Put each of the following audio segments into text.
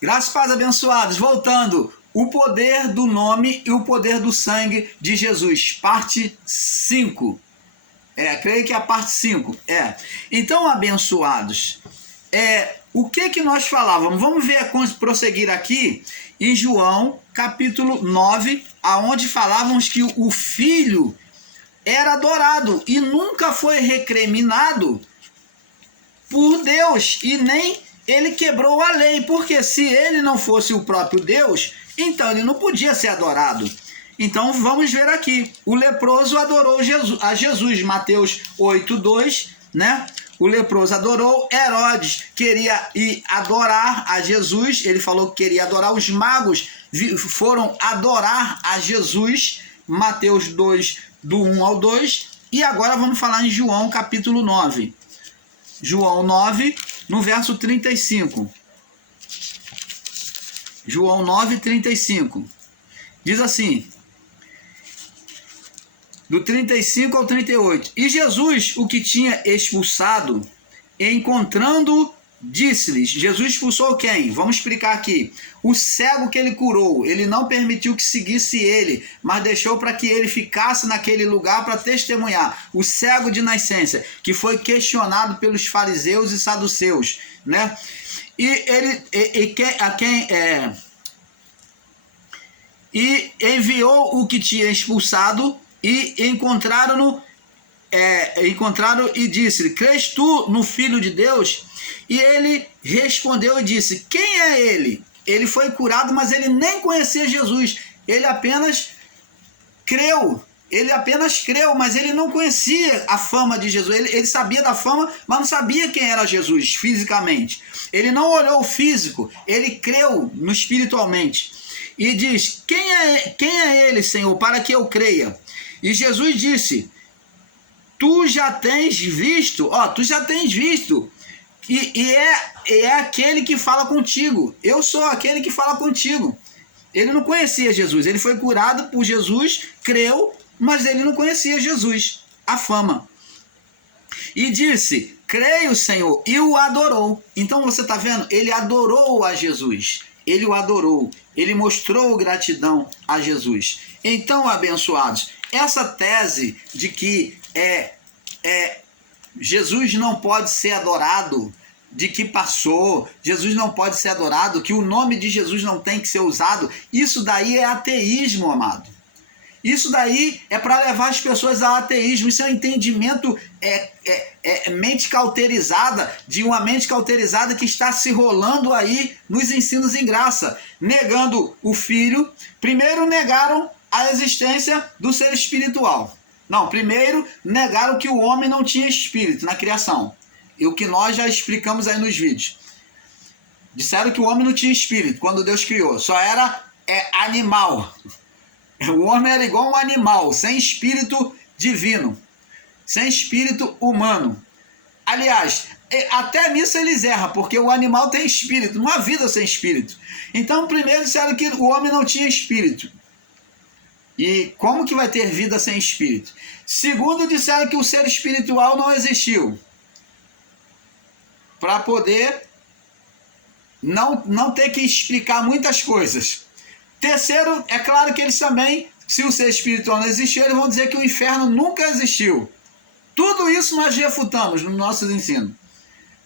Graças e paz, abençoados. Voltando, o poder do nome e o poder do sangue de Jesus, parte 5. Creio que é a parte 5. Então, abençoados, o que nós falávamos? Vamos ver, prosseguir aqui em João, capítulo 9, aonde falávamos que o Filho era adorado e nunca foi recriminado por Deus, e nem ele quebrou a lei, porque se ele não fosse o próprio Deus, então ele não podia ser adorado. Então vamos ver aqui, o leproso adorou a Jesus, Mateus 8:2, né? O leproso adorou, Herodes queria ir adorar a Jesus, ele falou que queria adorar, os magos foram adorar a Jesus, Mateus 2, do 1 ao 2, e agora vamos falar em João capítulo 9. João 9, no verso 35. João 9, 35. Diz assim, do 35 ao 38. E Jesus, o que tinha expulsado, encontrando, disse-lhes, Jesus expulsou quem? Vamos explicar aqui. O cego que ele curou, ele não permitiu que seguisse ele, mas deixou para que ele ficasse naquele lugar para testemunhar. O cego de nascença, que foi questionado pelos fariseus e saduceus, né? E enviou o que tinha expulsado, e encontraram e disse-lhe, crês tu no Filho de Deus? E ele respondeu e disse, quem é ele? Ele foi curado, mas ele nem conhecia Jesus. Ele apenas creu, mas ele não conhecia a fama de Jesus. Ele sabia da fama, mas não sabia quem era Jesus fisicamente. Ele não olhou o físico, ele creu no espiritualmente. E diz, quem é ele, Senhor, para que eu creia? E Jesus disse, tu já tens visto, e é aquele que fala contigo. Eu sou aquele que fala contigo. Ele não conhecia Jesus, ele foi curado por Jesus, creu, mas ele não conhecia Jesus, a fama. E disse, creio, Senhor, e o adorou. Então você está vendo? Ele adorou a Jesus, ele o adorou, ele mostrou gratidão a Jesus. Então, abençoados, essa tese de que Jesus não pode ser adorado, de que passou, Jesus não pode ser adorado, que o nome de Jesus não tem que ser usado, isso daí é ateísmo, amado. Isso daí é para levar as pessoas ao ateísmo. Isso é um entendimento, mente cauterizada, de uma mente cauterizada que está se rolando aí nos ensinos em graça, negando o Filho. Primeiro negaram a existência do ser espiritual. Não, primeiro negaram que o homem não tinha espírito na criação. E o que nós já explicamos aí nos vídeos. Disseram que o homem não tinha espírito quando Deus criou, só era animal. O homem era igual um animal, sem espírito divino, sem espírito humano. Aliás, até nisso eles erram, porque o animal tem espírito, não há vida sem espírito. Então, primeiro disseram que o homem não tinha espírito. E como que vai ter vida sem espírito? Segundo, disseram que o ser espiritual não existiu, para poder não ter que explicar muitas coisas. Terceiro, é claro que eles também, se o ser espiritual não existiu, eles vão dizer que o inferno nunca existiu. Tudo isso nós refutamos no nosso ensino.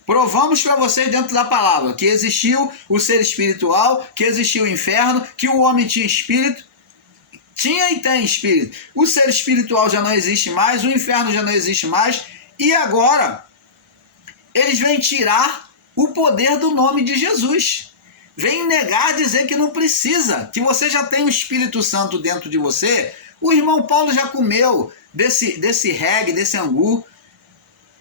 Provamos para vocês dentro da palavra que existiu o ser espiritual, que existiu o inferno, que o homem tinha espírito. Tinha e tem espírito. O ser espiritual já não existe mais, o inferno já não existe mais. E agora, eles vêm tirar o poder do nome de Jesus. Vêm negar, dizer que não precisa, que você já tem o Espírito Santo dentro de você. O irmão Paulo já comeu desse reggae, desse angu.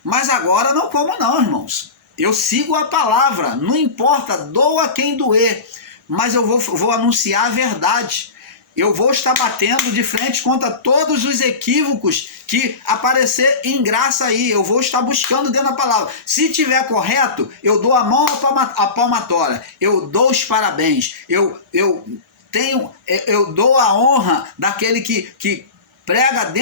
Mas agora não como não, irmãos. Eu sigo a palavra, não importa, doa quem doer. Mas eu vou anunciar a verdade. Eu vou estar batendo de frente contra todos os equívocos que aparecer em graça aí. Eu vou estar buscando dentro da palavra. Se tiver correto, eu dou a mão à palmatória. Eu dou os parabéns. Eu dou a honra daquele que prega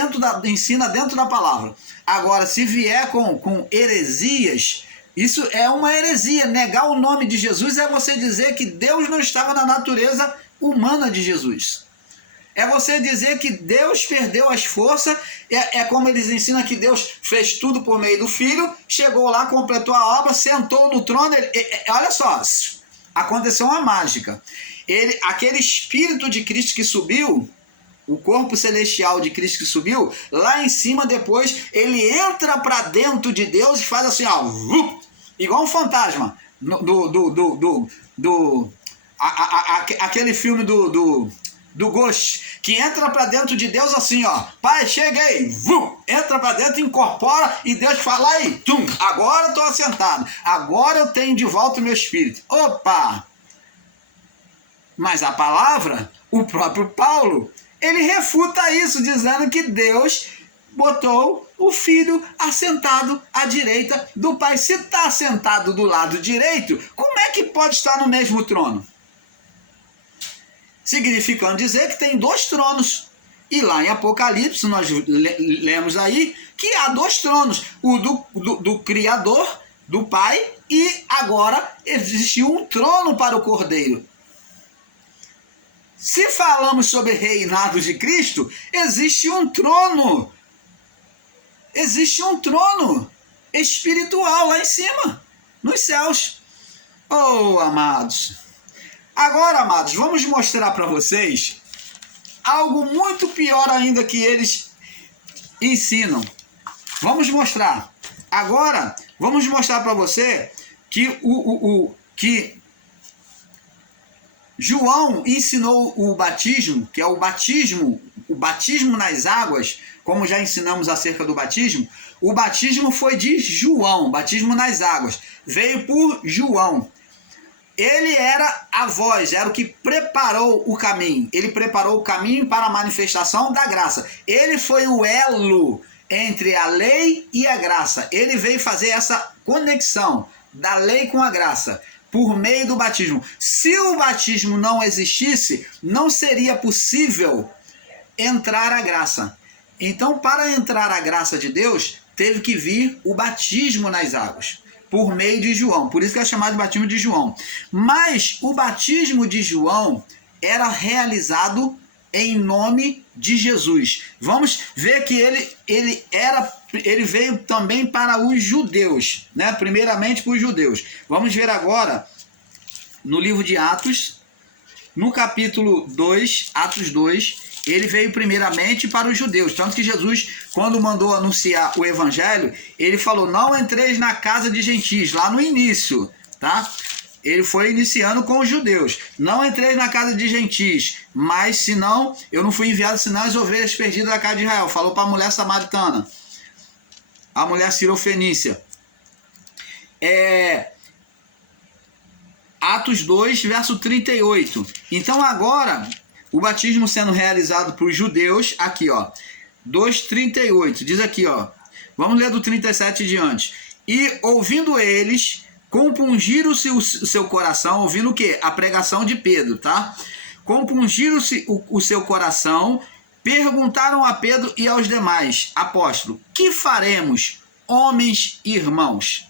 ensina dentro da palavra. Agora, se vier com heresias, Isso é uma heresia. Negar o nome de Jesus é você dizer que Deus não estava na natureza humana de Jesus. É você dizer que Deus perdeu as forças. É como eles ensinam que Deus fez tudo por meio do Filho, chegou lá, completou a obra, sentou no trono. Olha só, aconteceu uma mágica. Aquele Espírito de Cristo que subiu, o corpo celestial de Cristo que subiu, lá em cima depois, ele entra para dentro de Deus e faz assim, ó, igual um fantasma. Aquele filme do Ghost, que entra para dentro de Deus assim, ó, pai, cheguei, entra para dentro, incorpora, e Deus fala aí, tum, agora eu estou assentado, agora eu tenho de volta o meu espírito. Opa! Mas a palavra, o próprio Paulo, ele refuta isso, dizendo que Deus botou o Filho assentado à direita do Pai. Se está assentado do lado direito, como é que pode estar no mesmo trono? Significando dizer que tem 2 tronos. E lá em Apocalipse nós lemos aí que há 2 tronos. O do Criador, do Pai, e agora existiu um trono para o Cordeiro. Se falamos sobre reinado de Cristo, existe um trono. Existe um trono espiritual lá em cima, nos céus. Oh, amados. Agora, amados, vamos mostrar para vocês algo muito pior ainda que eles ensinam. Vamos mostrar. Agora, vamos mostrar para você que que João ensinou o batismo, que é o batismo nas águas, como já ensinamos acerca do batismo. O batismo foi de João, batismo nas águas, veio por João. Ele era a voz, era o que preparou o caminho. Ele preparou o caminho para a manifestação da graça. Ele foi o elo entre a lei e a graça. Ele veio fazer essa conexão da lei com a graça por meio do batismo. Se o batismo não existisse, não seria possível entrar a graça. Então, para entrar a graça de Deus, teve que vir o batismo nas águas, por meio de João. Por isso que é chamado de batismo de João. Mas o batismo de João era realizado em nome de Jesus. Vamos ver que ele veio também para os judeus, né? Primeiramente para os judeus. Vamos ver agora no livro de Atos, no capítulo 2, Atos 2, ele veio primeiramente para os judeus. Tanto que Jesus, quando mandou anunciar o evangelho, ele falou, não entreis na casa de gentis, lá no início, tá? Ele foi iniciando com os judeus. Não entreis na casa de gentis, mas senão, eu não fui enviado senão as ovelhas perdidas da casa de Israel. Falou para a mulher samaritana, a mulher cirofenícia. Atos 2, verso 38. Então agora, o batismo sendo realizado por judeus, aqui ó, 2,38, diz aqui ó, vamos ler do 37 em diante. E ouvindo eles, compungiram-se o seu coração, ouvindo o quê? A pregação de Pedro, tá? Compungiram-se o seu coração, perguntaram a Pedro e aos demais apóstolos, que faremos, homens e irmãos?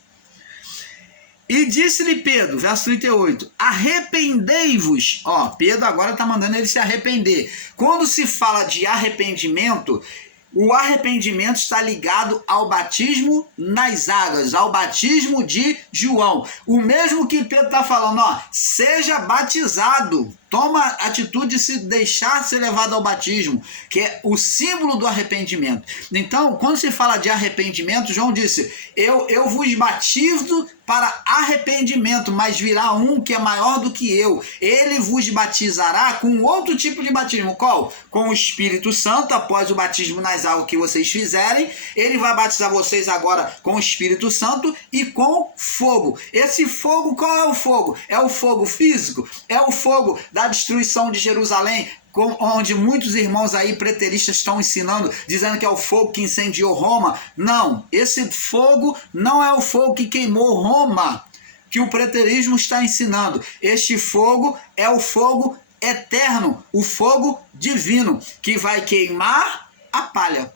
E disse-lhe Pedro, verso 38, arrependei-vos. Ó, Pedro agora está mandando ele se arrepender. Quando se fala de arrependimento, o arrependimento está ligado ao batismo nas águas, ao batismo de João. O mesmo que Pedro está falando, ó, seja batizado. Toma a atitude de se deixar ser levado ao batismo, que é o símbolo do arrependimento. Então, quando se fala de arrependimento, João disse, eu vos batizo para arrependimento, mas virá um que é maior do que eu. Ele vos batizará com outro tipo de batismo. Qual? Com o Espírito Santo, após o batismo nas águas que vocês fizerem. Ele vai batizar vocês agora com o Espírito Santo e com fogo. Esse fogo, qual é o fogo? É o fogo físico? É o fogo da destruição de Jerusalém, onde muitos irmãos aí preteristas estão ensinando, dizendo que é o fogo que incendiou Roma. Não, esse fogo não é o fogo que queimou Roma, que o preterismo está ensinando. Este fogo é o fogo eterno, o fogo divino, que vai queimar a palha.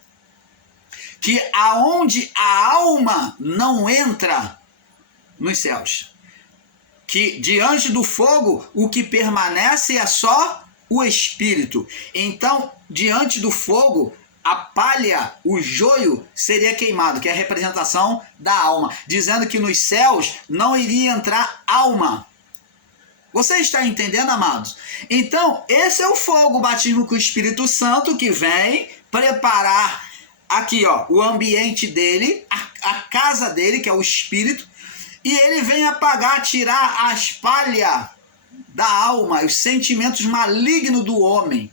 Que aonde a alma não entra, nos céus. Que diante do fogo, o que permanece é só o espírito. Então, diante do fogo, a palha, o joio, seria queimado, que é a representação da alma, dizendo que nos céus não iria entrar alma. Você está entendendo, amados? Então, esse é o fogo, o batismo com o Espírito Santo, que vem preparar aqui, ó, o ambiente dele, a casa dele, que é o Espírito, e ele vem apagar, tirar as palhas da alma, os sentimentos malignos do homem.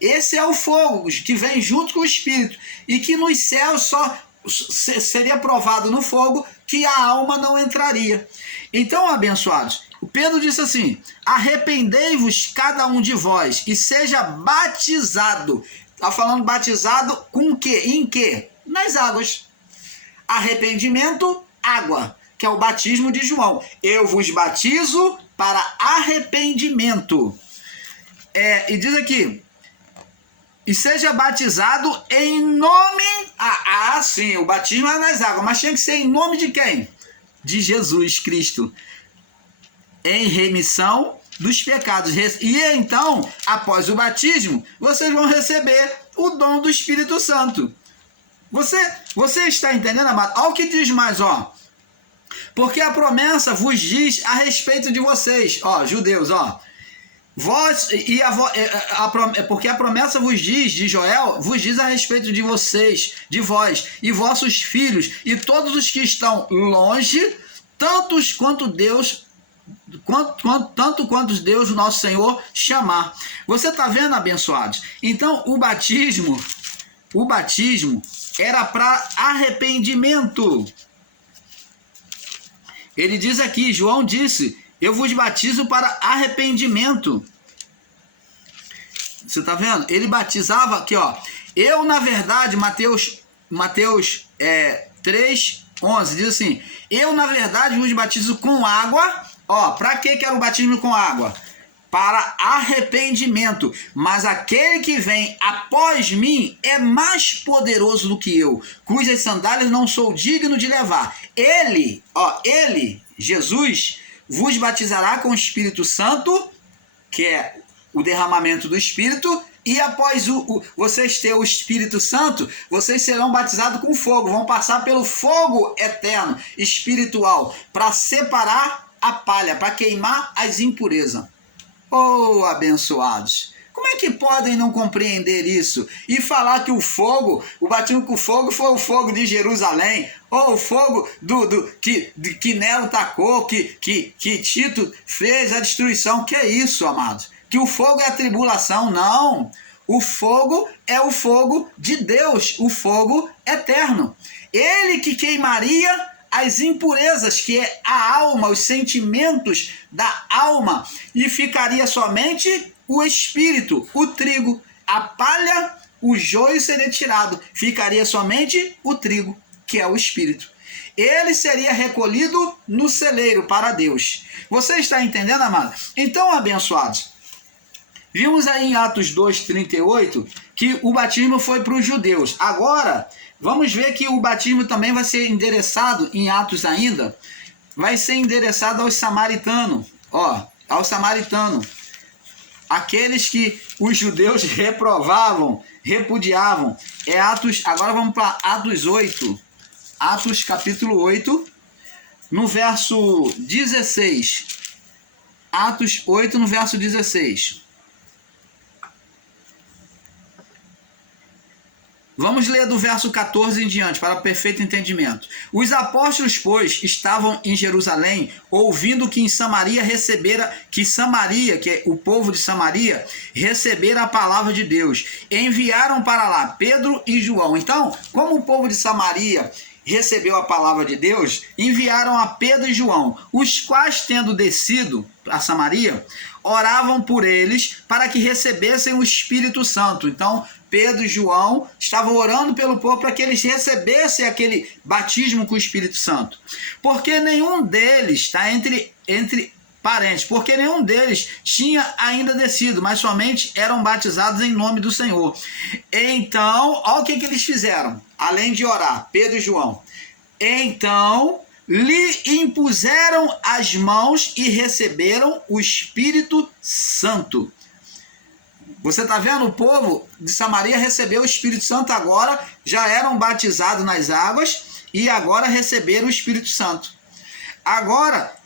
Esse é o fogo que vem junto com o Espírito, e que nos céus só seria provado no fogo que a alma não entraria. Então, abençoados, o Pedro disse assim: arrependei-vos cada um de vós e seja batizado. Está falando batizado com o quê? Em quê? Nas águas. Arrependimento, água, que é o batismo de João. Eu vos batizo para arrependimento. E diz aqui: e seja batizado em nome... sim, o batismo é nas águas, mas tinha que ser em nome de quem? De Jesus Cristo. Em remissão dos pecados. E então, após o batismo, vocês vão receber o dom do Espírito Santo. Você está entendendo, amado? Olha o que diz mais, ó. Porque a promessa vos diz a respeito de vocês, ó, judeus, ó. Porque a promessa vos diz, de Joel, vos diz a respeito de vocês, de vós, e vossos filhos, e todos os que estão longe, tanto quanto Deus, o nosso Senhor, chamar. Você está vendo, abençoados? Então, o batismo era para arrependimento. Ele diz aqui, João disse: eu vos batizo para arrependimento. Você está vendo? Ele batizava aqui, ó. Eu, na verdade, Mateus 3:11 diz assim: eu, na verdade, vos batizo com água. Ó, para que era o batismo com água? Para arrependimento. Mas aquele que vem após mim é mais poderoso do que eu, cujas sandálias não sou digno de levar. Ele, Jesus, vos batizará com o Espírito Santo, que é o derramamento do Espírito, e após vocês ter o Espírito Santo, vocês serão batizados com fogo, vão passar pelo fogo eterno, espiritual, para separar a palha, para queimar as impurezas. Oh, abençoados! Como é que podem não compreender isso? E falar que o batismo com fogo foi o fogo de Jerusalém, ou o fogo que Nero tacou, que Tito fez a destruição. Que é isso, amados? Que o fogo é a tribulação? Não! O fogo é o fogo de Deus, o fogo eterno. Ele que queimaria as impurezas, que é a alma, os sentimentos da alma, e ficaria somente o espírito, o trigo, a palha, o joio seria tirado, ficaria somente o trigo, que é o espírito. Ele seria recolhido no celeiro para Deus. Você está entendendo, amado? Então, abençoados, vimos aí em Atos 2:38 que o batismo foi para os judeus. Agora, vamos ver que o batismo também vai ser endereçado, em Atos ainda, vai ser endereçado aos samaritanos. Ó, aos samaritanos. Aqueles que os judeus reprovavam, repudiavam. Agora vamos para Atos 8. Atos capítulo 8, no verso 16. Atos 8, no verso 16. Vamos ler do verso 14 em diante, para perfeito entendimento. Os apóstolos, pois, estavam em Jerusalém, ouvindo que em Samaria que é o povo de Samaria, recebera a palavra de Deus. Enviaram para lá Pedro e João. Então, como o povo de Samaria recebeu a palavra de Deus, enviaram a Pedro e João, os quais, tendo descido a Samaria, oravam por eles para que recebessem o Espírito Santo. Então, Pedro e João estavam orando pelo povo para que eles recebessem aquele batismo com o Espírito Santo. Porque nenhum deles, está entre parentes, porque nenhum deles tinha ainda descido, mas somente eram batizados em nome do Senhor. Então, olha o que eles fizeram, além de orar, Pedro e João. Então, lhe impuseram as mãos e receberam o Espírito Santo. Você está vendo? O povo de Samaria recebeu o Espírito Santo agora, já eram batizados nas águas e agora receberam o Espírito Santo. Agora,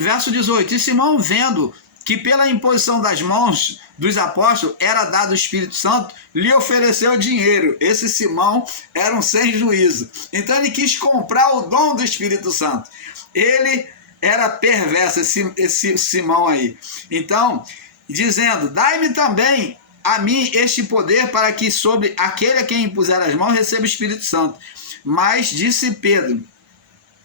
verso 18, e Simão, vendo que pela imposição das mãos dos apóstolos era dado o Espírito Santo, lhe ofereceu dinheiro. Esse Simão era um sem juízo. Então ele quis comprar o dom do Espírito Santo. Ele era perverso, esse Simão aí. Então, dizendo, dai-me também a mim este poder para que sobre aquele a quem impuser as mãos receba o Espírito Santo. Mas disse Pedro,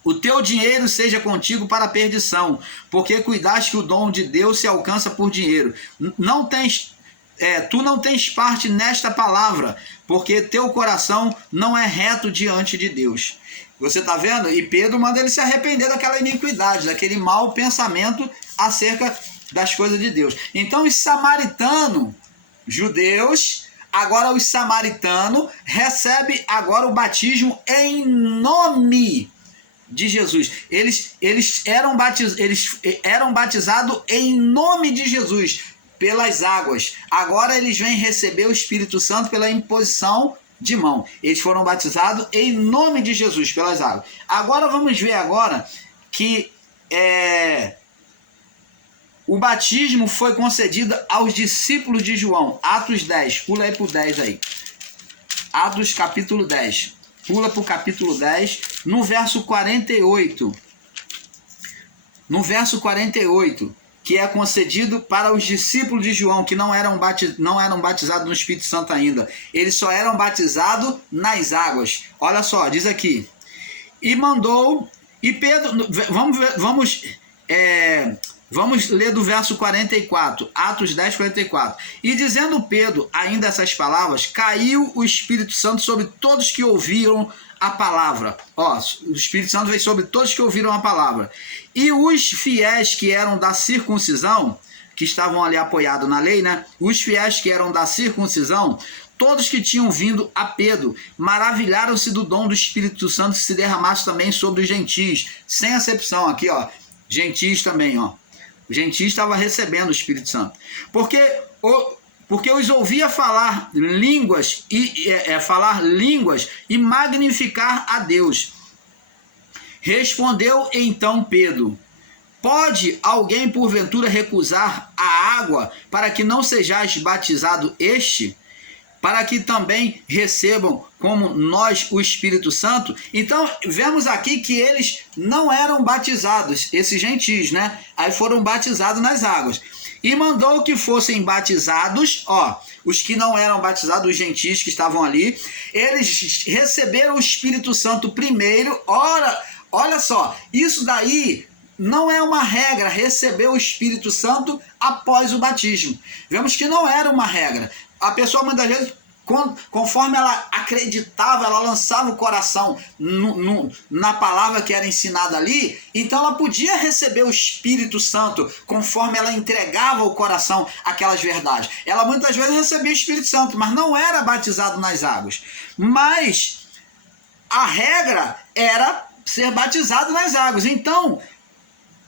o teu dinheiro seja contigo para a perdição, porque cuidaste que o dom de Deus se alcança por dinheiro. Tu não tens parte nesta palavra, porque teu coração não é reto diante de Deus. Você está vendo? E Pedro manda ele se arrepender daquela iniquidade, daquele mau pensamento acerca das coisas de Deus. Então os samaritanos, judeus, agora os samaritanos recebem agora o batismo em nome de Jesus. Eles eram batizados em nome de Jesus, pelas águas. Agora eles vêm receber o Espírito Santo pela imposição de mão. Eles foram batizados em nome de Jesus, pelas águas. Agora vamos ver agora que o batismo foi concedido aos discípulos de João. Atos 10, pula aí para o 10 aí. Atos capítulo 10. Pula para o capítulo 10, no verso 48. No verso 48, que é concedido para os discípulos de João, que não eram batizados no Espírito Santo ainda. Eles só eram batizados nas águas. Olha só, diz aqui. E mandou, e Pedro, vamos ler do verso 44, Atos 10, 44. E dizendo Pedro ainda essas palavras, caiu o Espírito Santo sobre todos que ouviram a palavra. O Espírito Santo veio sobre todos que ouviram a palavra. E os fiéis que eram da circuncisão, que estavam ali apoiados na lei, né? Os fiéis que eram da circuncisão, todos que tinham vindo a Pedro, maravilharam-se do dom do Espírito Santo que se derramasse também sobre os gentis. Sem acepção aqui, gentis também, O gentil estava recebendo o Espírito Santo. Porque os ouvia falar línguas e magnificar a Deus. Respondeu então Pedro, pode alguém porventura recusar a água para que não sejais batizado para que também recebam como nós o Espírito Santo? Então, vemos aqui que eles não eram batizados, esses gentis, né? Aí foram batizados nas águas. E mandou que fossem batizados, os que não eram batizados, os gentis que estavam ali, eles receberam o Espírito Santo primeiro. Olha só, isso daí não é uma regra, receber o Espírito Santo após o batismo. Vemos que não era uma regra. A pessoa muitas vezes, conforme ela acreditava, ela lançava o coração na palavra que era ensinada ali, então ela podia receber o Espírito Santo conforme ela entregava o coração àquelas verdades. Ela muitas vezes recebia o Espírito Santo, mas não era batizado nas águas. Mas a regra era ser batizado nas águas. Então,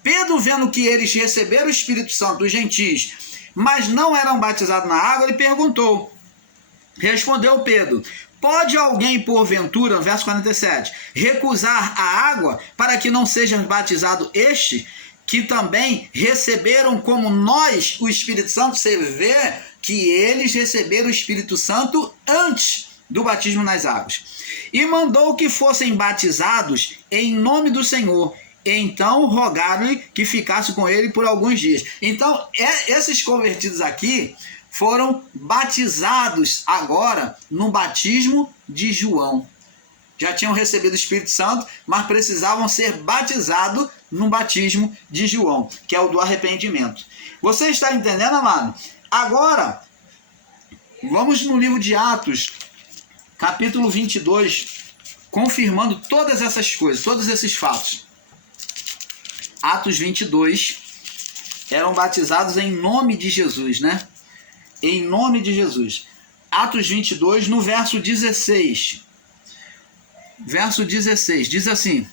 Pedro, vendo que eles receberam o Espírito Santo, os gentis, mas não eram batizados na água, ele perguntou. Respondeu Pedro, pode alguém porventura, no verso 47, recusar a água para que não sejam batizados que também receberam como nós o Espírito Santo? Você vê que eles receberam o Espírito Santo antes do batismo nas águas. E mandou que fossem batizados em nome do Senhor. Então rogaram-lhe que ficasse com ele por alguns dias. Então, esses convertidos aqui foram batizados agora no batismo de João. Já tinham recebido o Espírito Santo, mas precisavam ser batizados no batismo de João, que é o do arrependimento. Você está entendendo, amado? Agora, vamos no livro de Atos, capítulo 22, confirmando todas essas coisas, todos esses fatos. Atos 22, eram batizados em nome de Jesus, né? Em nome de Jesus. Atos 22, no verso 16. Verso 16, diz assim: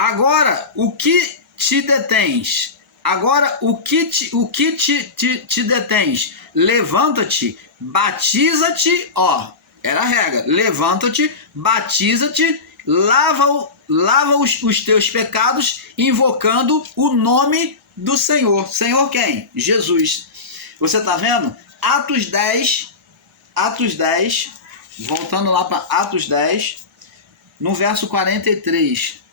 Agora, o que te detens? Agora, o que te detens? Levanta-te, batiza-te, ó, era a regra. Levanta-te, batiza-te, lava os teus pecados, invocando o nome do Senhor. Senhor quem? Jesus. Você está vendo? Atos 10, voltando lá para Atos 10, no verso 43.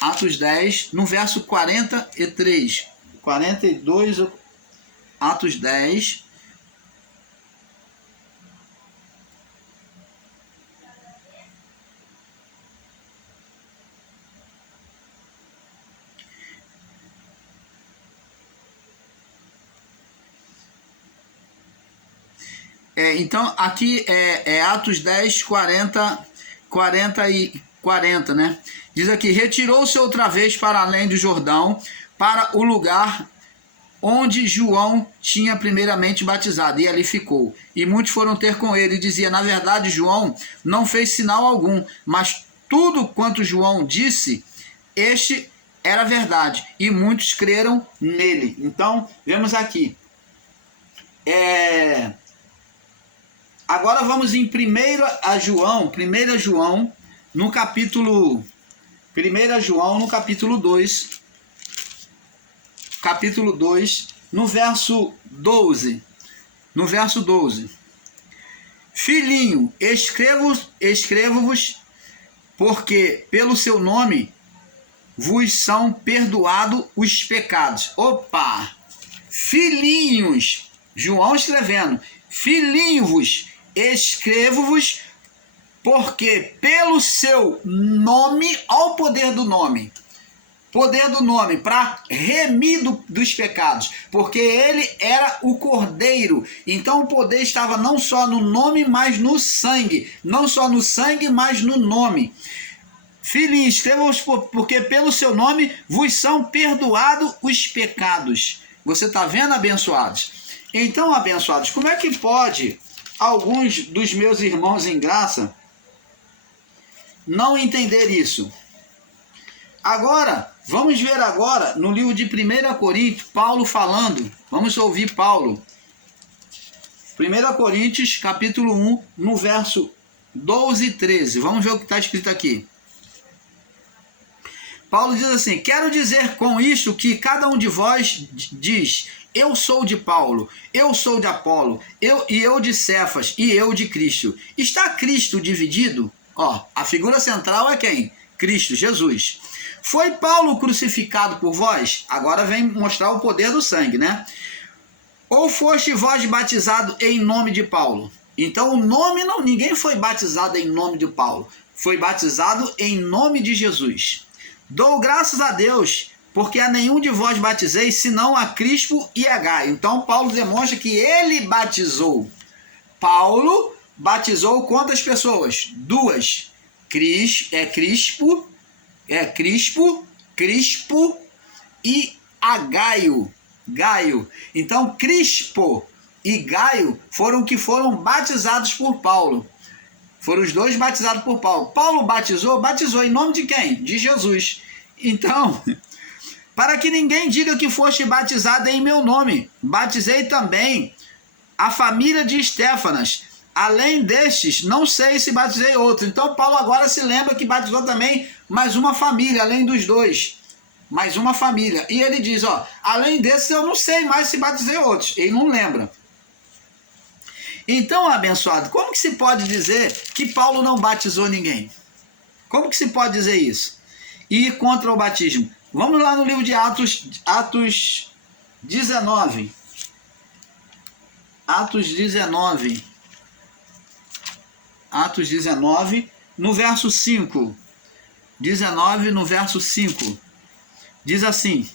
Atos 10, no verso 43. 42, Atos 10. Então, aqui é Atos 10, 40 e 40, né? Diz aqui, retirou-se outra vez para além do Jordão, para o lugar onde João tinha primeiramente batizado, e ali ficou. E muitos foram ter com ele, e dizia, na verdade, João não fez sinal algum, mas tudo quanto João disse, este era verdade, e muitos creram nele. Então, vemos aqui. Agora vamos em 1 João, no capítulo 2, no verso 12. Filhinho, escrevo-vos, porque pelo seu nome vos são perdoados os pecados. Opa! Filhinhos, João escrevendo, filhinhos, escrevo-vos, porque pelo seu nome, ao poder do nome, para remir dos pecados, porque ele era o Cordeiro. Então o poder estava não só no nome, mas no sangue. Não só no sangue, mas no nome. Filhinhos, escrevam-vos, porque pelo seu nome vos são perdoados os pecados. Você está vendo, abençoados? Então, abençoados, como é que pode alguns dos meus irmãos em graça não entender isso? Agora, vamos ver agora no livro de 1 Coríntios, Paulo falando. Vamos ouvir Paulo. 1 Coríntios, capítulo 1, no verso 12 e 13. Vamos ver o que está escrito aqui. Paulo diz assim, quero dizer com isto que cada um de vós diz, eu sou de Paulo, eu sou de Apolo, eu de Cefas, e eu de Cristo. Está Cristo dividido? Ó, a figura central é quem? Cristo, Jesus. Foi Paulo crucificado por vós? Agora vem mostrar o poder do sangue, né? Ou foste vós batizado em nome de Paulo? Então o nome não, ninguém foi batizado em nome de Paulo. Foi batizado em nome de Jesus. Dou graças a Deus, porque a nenhum de vós batizei, senão a Crispo e a Gaio. Então Paulo demonstra que ele batizou. Paulo batizou quantas pessoas? 2. Crispo e a Gaio. Então Crispo e Gaio foram batizados por Paulo. Foram os dois batizados por Paulo. Paulo batizou em nome de quem? De Jesus. Então, para que ninguém diga que foste batizado em meu nome, batizei também a família de Estéfanas. Além destes, não sei se batizei outro. Então, Paulo agora se lembra que batizou também mais uma família, além dos dois. Mais uma família. E ele diz, ó, além desses eu não sei mais se batizei outros. Ele não lembra. Então, abençoado, como que se pode dizer que Paulo não batizou ninguém? Como que se pode dizer isso? E contra o batismo? Vamos lá no livro de Atos 19. Atos 19, no verso 5. 19, no verso 5. Diz assim,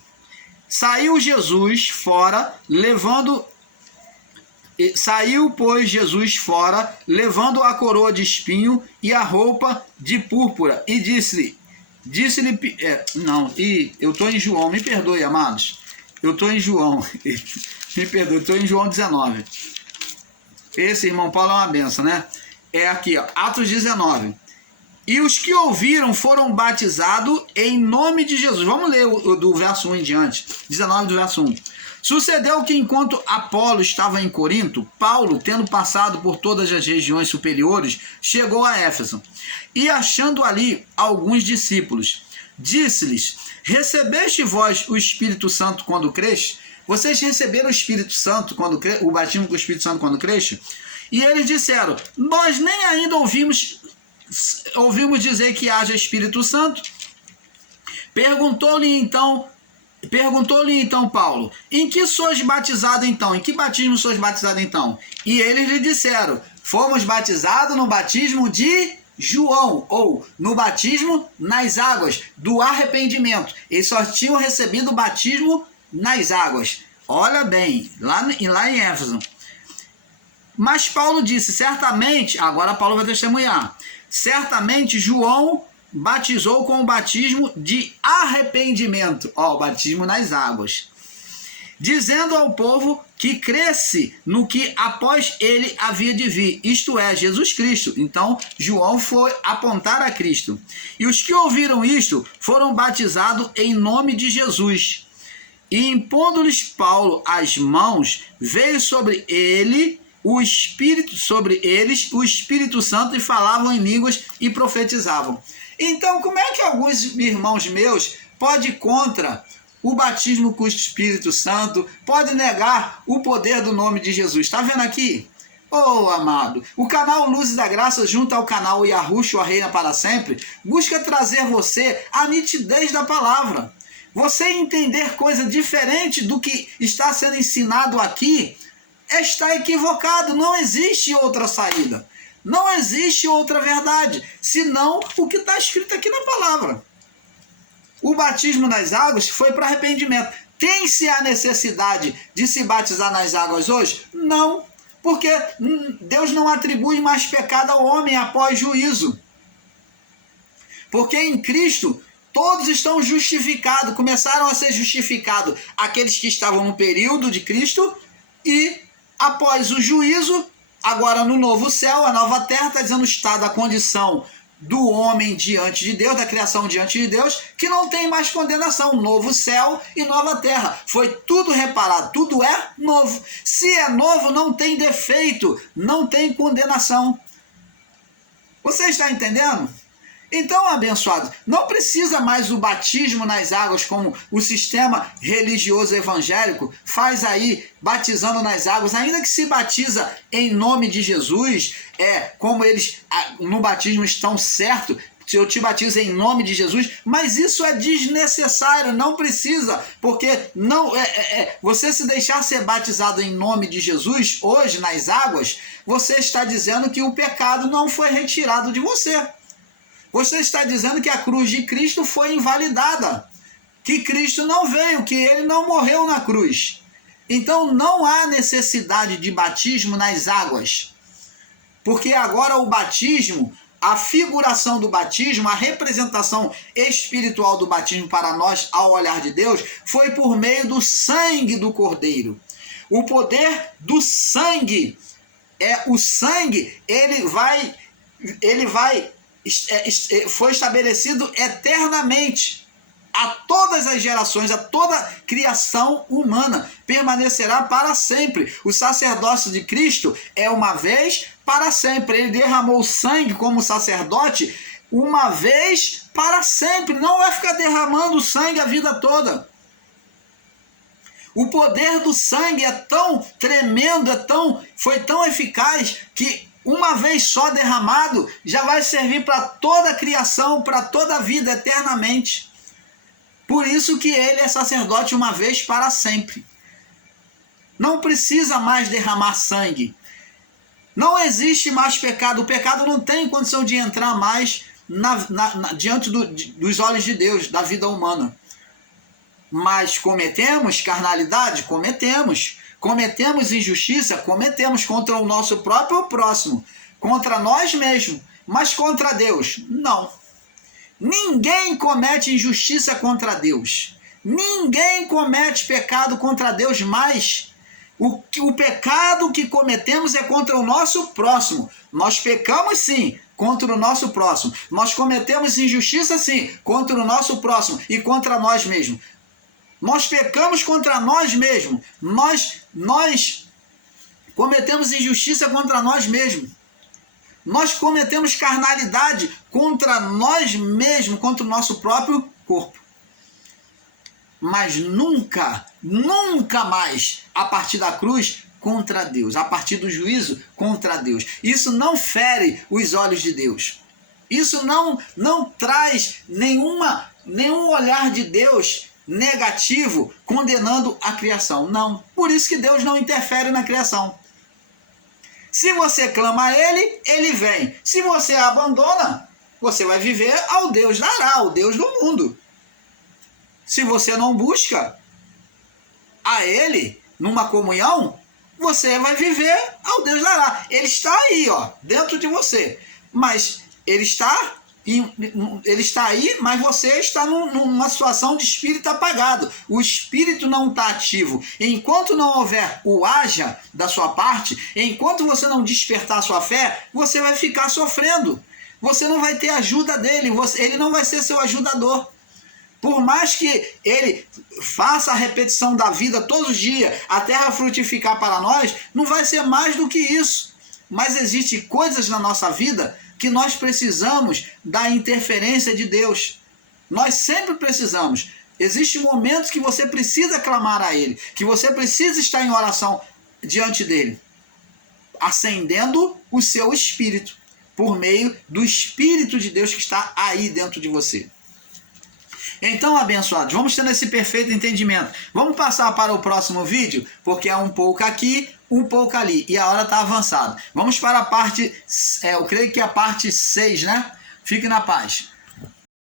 saiu, pois, Jesus fora, levando a coroa de espinho e a roupa de púrpura, e disse-lhe, eu estou em João, me perdoe, amados, eu estou em João, me perdoe, estou em João 19, esse irmão Paulo é uma benção, né? É aqui, ó, Atos 19, E os que ouviram foram batizados em nome de Jesus. Vamos ler do verso 1 em diante. 19 do verso 1. Sucedeu que enquanto Apolo estava em Corinto, Paulo, tendo passado por todas as regiões superiores, chegou a Éfeso. E achando ali alguns discípulos, disse-lhes: recebeste vós o Espírito Santo quando creste? Vocês receberam o Espírito Santo, o batismo com o Espírito Santo quando creste? E eles disseram: nós nem ainda ouvimos dizer que haja Espírito Santo. Perguntou-lhe então Paulo: em que sois batizado então? Em que batismo sois batizado então? E eles lhe disseram: fomos batizados no batismo de João, ou no batismo nas águas, do arrependimento. Eles só tinham recebido o batismo nas águas. Olha bem, lá em Éfeso. Mas Paulo disse: certamente, agora Paulo vai testemunhar, certamente João batizou com o batismo de arrependimento, o batismo nas águas, dizendo ao povo que cresce no que após ele havia de vir, isto é, Jesus Cristo. Então João foi apontar a Cristo. E os que ouviram isto foram batizados em nome de Jesus. E impondo-lhes Paulo as mãos, veio sobre eles o Espírito Santo, e falavam em línguas e profetizavam. Então, como é que alguns irmãos meus podem ir contra o batismo com o Espírito Santo, pode negar o poder do nome de Jesus? Está vendo aqui? Oh, amado, o canal Luzes da Graça, junto ao canal Yahushua Reina para Sempre, busca trazer você a nitidez da palavra. Você entender coisa diferente do que está sendo ensinado aqui, está equivocado. Não existe outra saída. Não existe outra verdade, senão o que está escrito aqui na palavra. O batismo nas águas foi para arrependimento. Tem-se a necessidade de se batizar nas águas hoje? Não, porque Deus não atribui mais pecado ao homem após juízo. Porque em Cristo todos estão justificados, começaram a ser justificados aqueles que estavam no período de Cristo, e após o juízo, agora no novo céu, a nova terra, está dizendo o estado, a condição do homem diante de Deus, da criação diante de Deus, que não tem mais condenação. Novo céu e nova terra. Foi tudo reparado, tudo é novo. Se é novo, não tem defeito, não tem condenação. Você está entendendo? Então, abençoados, não precisa mais o batismo nas águas como o sistema religioso evangélico faz aí, batizando nas águas, ainda que se batiza em nome de Jesus, como eles no batismo estão certos, se eu te batizo em nome de Jesus, mas isso é desnecessário, não precisa, porque não você se deixar ser batizado em nome de Jesus, hoje nas águas, você está dizendo que o pecado não foi retirado de você. Você está dizendo que a cruz de Cristo foi invalidada, que Cristo não veio, que ele não morreu na cruz. Então não há necessidade de batismo nas águas, porque agora o batismo, a figuração do batismo, a representação espiritual do batismo para nós ao olhar de Deus, foi por meio do sangue do Cordeiro. O poder do sangue, o sangue, foi estabelecido eternamente a todas as gerações, a toda criação humana, permanecerá para sempre. O sacerdócio de Cristo é uma vez para sempre. Ele derramou sangue como sacerdote uma vez para sempre, não vai ficar derramando sangue a vida toda. O poder do sangue é tão tremendo, foi tão eficaz, que uma vez só derramado, já vai servir para toda a criação, para toda a vida, eternamente. Por isso que ele é sacerdote uma vez para sempre. Não precisa mais derramar sangue. Não existe mais pecado. O pecado não tem condição de entrar mais diante dos olhos de Deus, da vida humana. Mas cometemos carnalidade? Cometemos. Cometemos injustiça? Cometemos contra o nosso próprio próximo, contra nós mesmos, mas contra Deus, não. Ninguém comete injustiça contra Deus. Ninguém comete pecado contra Deus, mas o pecado que cometemos é contra o nosso próximo. Nós pecamos sim contra o nosso próximo. Nós cometemos injustiça, sim, contra o nosso próximo e contra nós mesmos. Nós pecamos contra nós mesmos. Nós cometemos injustiça contra nós mesmos. Nós cometemos carnalidade contra nós mesmos, contra o nosso próprio corpo. Mas nunca, nunca mais, a partir da cruz, contra Deus, a partir do juízo, contra Deus. Isso não fere os olhos de Deus. Isso não traz nenhum olhar de Deus negativo condenando a criação. Não. Por isso que Deus não interfere na criação. Se você clama a Ele, Ele vem. Se você abandona, você vai viver ao Deus dará, ao Deus do mundo. Se você não busca a Ele numa comunhão, você vai viver ao Deus dará. Ele está aí, ó, dentro de você. Mas Ele está aí, mas você está numa situação de espírito apagado. O espírito não está ativo. Enquanto não houver o haja da sua parte, enquanto você não despertar a sua fé, você vai ficar sofrendo. Você não vai ter ajuda dele, ele não vai ser seu ajudador. Por mais que ele faça a repetição da vida todos os dias, a terra frutificar para nós, não vai ser mais do que isso. Mas existem coisas na nossa vida que nós precisamos da interferência de Deus. Nós sempre precisamos. Existem momentos que você precisa clamar a Ele, que você precisa estar em oração diante dEle, acendendo o seu espírito, por meio do Espírito de Deus que está aí dentro de você. Então, abençoados, vamos tendo esse perfeito entendimento. Vamos passar para o próximo vídeo, porque é um pouco aqui, um pouco ali, e a hora está avançada. Vamos para a parte, eu creio que é a parte 6, né? Fique na paz.